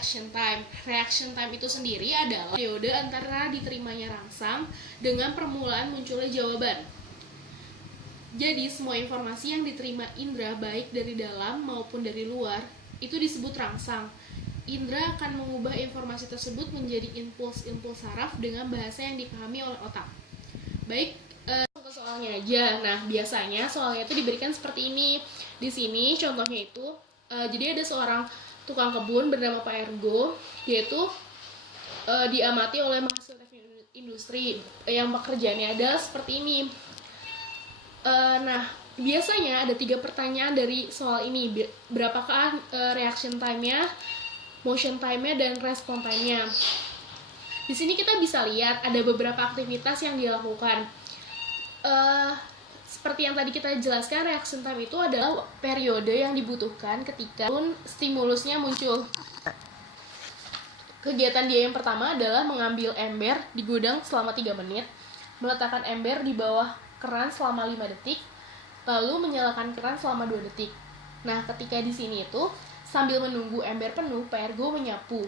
reaction time. Reaction time itu sendiri adalah periode antara diterimanya rangsang dengan permulaan munculnya jawaban. Jadi semua informasi yang diterima indera baik dari dalam maupun dari luar itu disebut rangsang. Indera akan mengubah informasi tersebut menjadi impuls-impuls saraf dengan bahasa yang dipahami oleh otak. Baik, ke soalnya aja. Nah, biasanya soalnya itu diberikan seperti ini. Di sini contohnya itu, jadi ada seorang tukang kebun bernama Pak Ergo, yaitu diamati oleh mahasiswa teknik industri yang pekerjaannya adalah seperti ini. Nah, biasanya ada 3 pertanyaan dari soal ini. Berapakah reaction time-nya, motion time-nya, dan respon time-nya. Di sini kita bisa lihat ada beberapa aktivitas yang dilakukan. Seperti yang tadi kita jelaskan, reaction time itu adalah periode yang dibutuhkan ketika stimulusnya muncul. Kegiatan dia yang pertama adalah mengambil ember di gudang selama 3 menit, meletakkan ember di bawah keran selama 5 detik, lalu menyalakan keran selama 2 detik. Nah, ketika di sini itu, sambil menunggu ember penuh, Pak Ergo menyapu.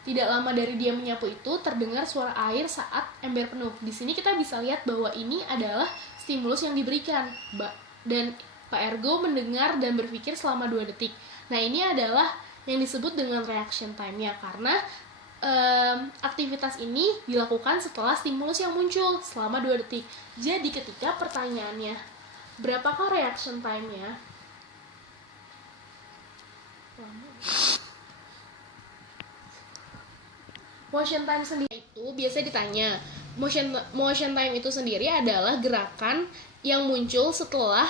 Tidak lama dari dia menyapu itu, terdengar suara air saat ember penuh. Di sini kita bisa lihat bahwa ini adalah stimulus yang diberikan. Dan Pak Ergo mendengar dan berpikir selama 2 detik. Nah, ini adalah yang disebut dengan reaction time-nya, karena aktivitas ini dilakukan setelah stimulus yang muncul selama 2 detik. Jadi ketika pertanyaannya, berapakah reaction time-nya? Motion time sendiri itu biasa ditanya. Motion time itu sendiri adalah gerakan yang muncul setelah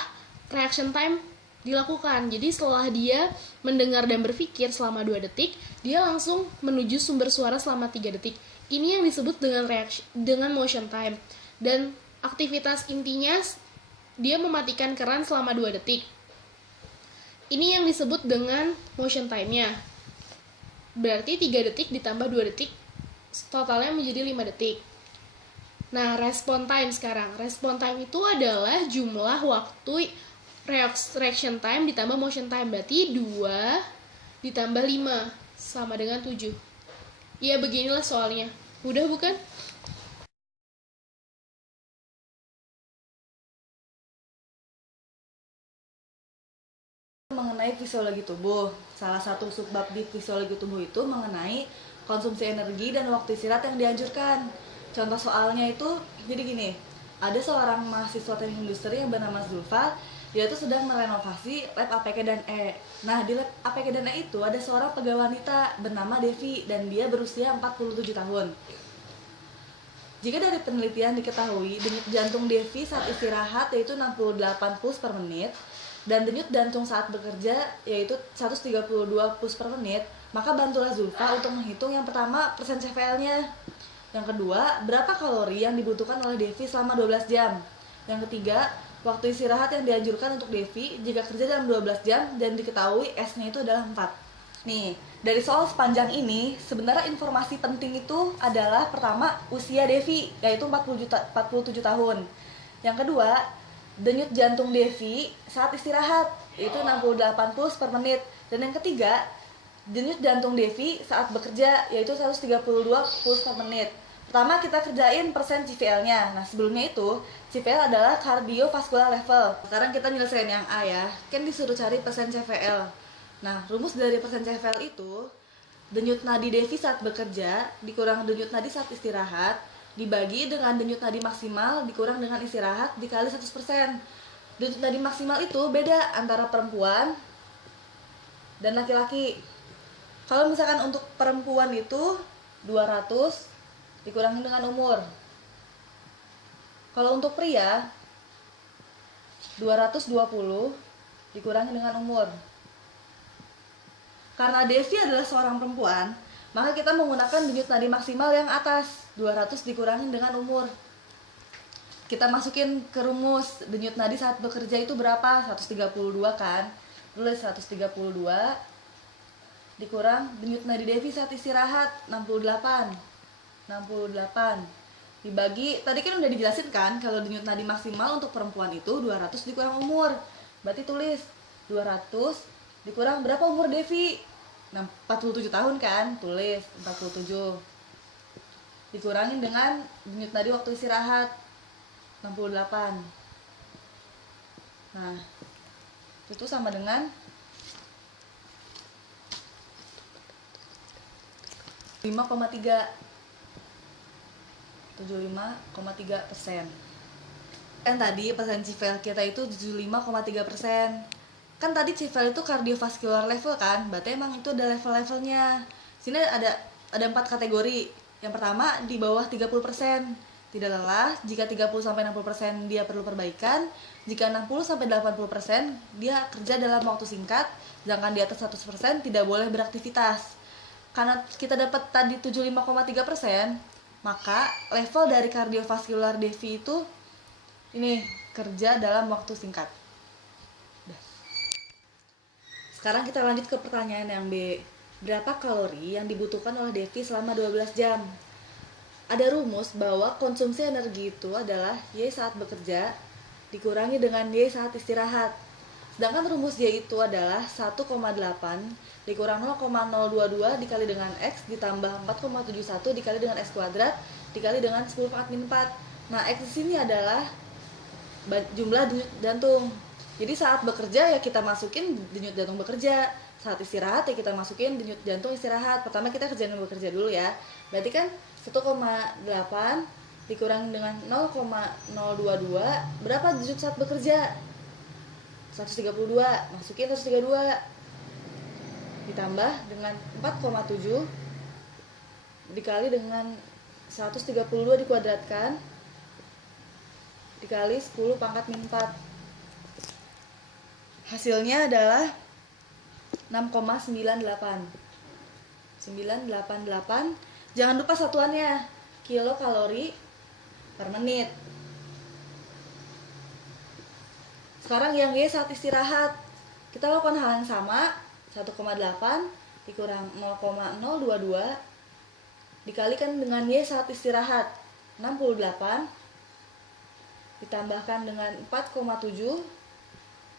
reaction time dilakukan. Jadi setelah dia mendengar dan berpikir selama 2 detik, dia langsung menuju sumber suara selama 3 detik. Ini yang disebut dengan motion time. Dan aktivitas intinya dia mematikan keran selama 2 detik. Ini yang disebut dengan motion time-nya. Berarti 3 detik ditambah 2 detik, totalnya menjadi 5 detik. Nah, respon time sekarang. Respon time itu adalah jumlah waktu reaction time ditambah motion time. Berarti 2 ditambah 5 sama dengan 7. Ya, beginilah soalnya. Mudah bukan? Mengenai fisiologi tubuh, salah satu subbab di fisiologi tubuh itu mengenai konsumsi energi dan waktu istirahat yang dianjurkan. Contoh soalnya itu, jadi gini, ada seorang mahasiswa teknik industri yang bernama Zulfa, dia itu sedang merenovasi lab APK dan E. Nah, di lab APK dan E itu ada seorang pegawai wanita bernama Devi, dan dia berusia 47 tahun. Jika dari penelitian diketahui, denyut jantung Devi saat istirahat yaitu 68 puls per menit, dan denyut jantung saat bekerja yaitu 132 puls per menit, maka bantulah Zulfa untuk menghitung yang pertama persen CVL-nya. Yang kedua, berapa kalori yang dibutuhkan oleh Devi selama 12 jam. Yang ketiga, waktu istirahat yang dianjurkan untuk Devi jika kerja dalam 12 jam dan diketahui S-nya itu adalah 4. Nih, dari soal sepanjang ini, sebenarnya informasi penting itu adalah pertama, usia Devi, yaitu 47 tahun. Yang kedua, denyut jantung Devi saat istirahat, yaitu 68 puls per menit. Dan yang ketiga, denyut jantung Devi saat bekerja, yaitu 132 puls per menit. Pertama kita kerjain persen CVL-nya. Nah, sebelumnya itu CVL adalah cardiovascular level. Sekarang kita nyelesain yang A ya. Kan disuruh cari persen CVL. Nah, rumus dari persen CVL itu denyut nadi Devi saat bekerja dikurang denyut nadi saat istirahat dibagi dengan denyut nadi maksimal dikurang dengan istirahat dikali 100%. Denyut nadi maksimal itu beda antara perempuan dan laki-laki. Kalau misalkan untuk perempuan itu 200 dikurangi dengan umur. Kalau untuk pria 220 dikurangi dengan umur. Karena Devi adalah seorang perempuan, maka kita menggunakan denyut nadi maksimal yang atas, 200 dikurangi dengan umur. Kita masukin ke rumus, denyut nadi saat bekerja itu berapa? 132 kan? Tulis 132 dikurang denyut nadi Devi saat istirahat 68 dibagi, tadi kan udah dijelasin kan kalau denyut nadi maksimal untuk perempuan itu 200 dikurang umur. Berarti tulis 200 dikurang berapa umur Devi? 47 tahun kan, tulis 47 dikurangin dengan denyut nadi waktu istirahat 68. Nah, itu sama dengan 5,3 75,3%. Kan tadi persen CVL kita itu 75,3%. Kan tadi CVL itu cardiovascular level kan, berarti emang itu ada level-levelnya. Sini ada 4 kategori. Yang pertama di bawah 30%, tidak lelah. Jika 30-60% dia perlu perbaikan. Jika 60-80% dia kerja dalam waktu singkat. Sedangkan di atas 100% tidak boleh beraktivitas. Karena kita dapat tadi 75,3%, maka level dari cardiovascular DV itu ini kerja dalam waktu singkat. Sekarang kita lanjut ke pertanyaan yang B. Berapa kalori yang dibutuhkan oleh Devi selama 12 jam? Ada rumus bahwa konsumsi energi itu adalah Y saat bekerja dikurangi dengan Y saat istirahat. Sedangkan rumus Y itu adalah 1,8 dikurang 0,022 dikali dengan X ditambah 4,71 dikali dengan X kuadrat dikali dengan 10 pangkat min 4. Nah, X di sini adalah jumlah denyut jantung. Jadi saat bekerja ya kita masukin denyut jantung bekerja. Saat istirahat ya kita masukin denyut jantung istirahat. Pertama kita kerjain bekerja dulu ya. Berarti kan 1,8 dikurangi dengan 0,022 berapa denyut saat bekerja? 132. Masukin 132 ditambah dengan 4,7 dikali dengan 132 dikuadratkan dikali 10 pangkat min 4. Hasilnya adalah 6,98. Jangan lupa satuannya, kilokalori per menit. Sekarang yang Y saat istirahat. Kita lakukan hal yang sama, 1,8 dikurang 0,022 dikalikan dengan Y saat istirahat 68 ditambahkan dengan 4,7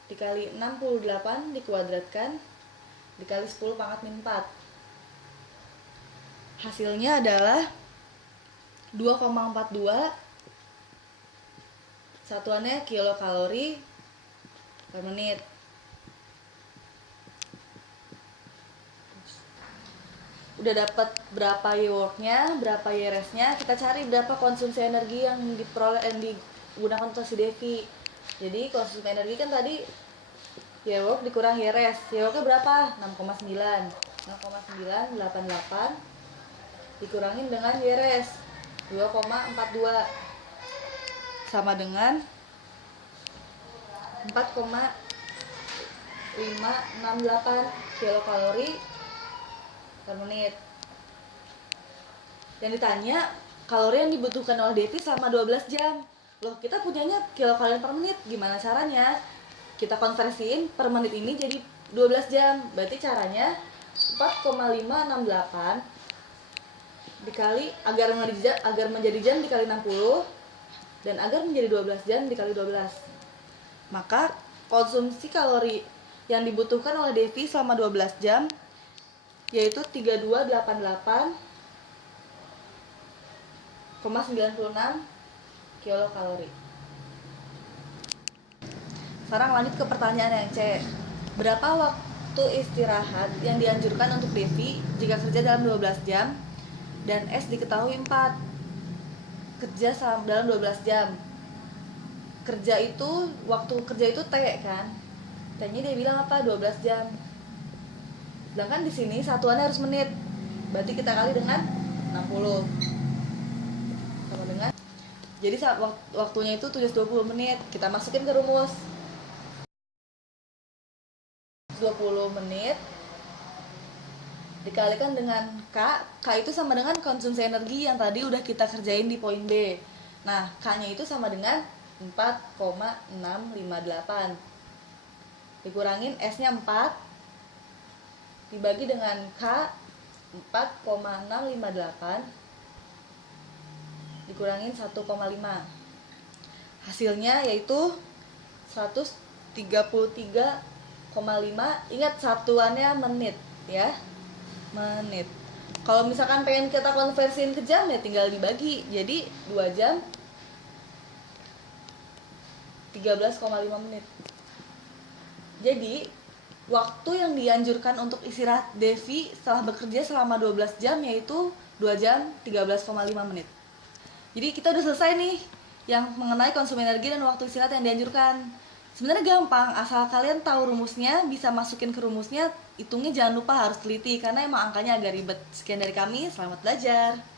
dikali 68 dikuadratkan dikali 10 pangkat min 4. Hasilnya adalah 2,42. Satuannya kilokalori per menit. Udah dapat berapa Y work-nya, berapa Y rest-nya, kita cari berapa konsumsi energi yang diperoleh digunakan untuk si Devi. Jadi konsumsi energi kan tadi Y work dikurang Y rest. Y work-nya berapa? 6,9. 6,988 dikurangin dengan Y rest 2,42 sama dengan 4,568 kilokalori per menit. Yang ditanya kalori yang dibutuhkan oleh Devi selama 12 jam. Loh, kita punyanya kilokalori per menit, gimana caranya? Kita konversiin per menit ini jadi 12 jam. Berarti caranya 4,568 dikali agar menjadi jam dikali 60 dan agar menjadi 12 jam dikali 12. Maka konsumsi kalori yang dibutuhkan oleh Devi selama 12 jam yaitu 3288,96 kilokalori. Sekarang lanjut ke pertanyaan yang C. Berapa waktu istirahat yang dianjurkan untuk Devi jika kerja dalam 12 jam dan S diketahui 4? Kerja dalam 12 jam. Kerja itu, waktu kerja itu T kan? T-nya dia bilang apa? 12 jam. Sedangkan di sini satuannya harus menit. Berarti kita kali dengan 60. Sama dengan. Jadi waktunya itu 720 menit. Kita masukin ke rumus. 20 menit dikalikan dengan K. K itu sama dengan konsumsi energi yang tadi udah kita kerjain di poin B. Nah, K-nya itu sama dengan 4,658. Dikurangin S-nya 4 dibagi dengan K 4,658 dikurangin 1,5. Hasilnya yaitu 133,5. Ingat satuannya menit ya. menit. Kalau misalkan pengen kita konversiin ke jam ya tinggal dibagi. Jadi 2 jam 13,5 menit. Jadi waktu yang dianjurkan untuk istirahat Devi setelah bekerja selama 12 jam yaitu 2 jam 13,5 menit. Jadi kita udah selesai nih yang mengenai konsumsi energi dan waktu istirahat yang dianjurkan. Sebenarnya gampang, asal kalian tahu rumusnya, bisa masukin ke rumusnya, hitungnya jangan lupa harus teliti karena emang angkanya agak ribet. Sekian dari kami, selamat belajar.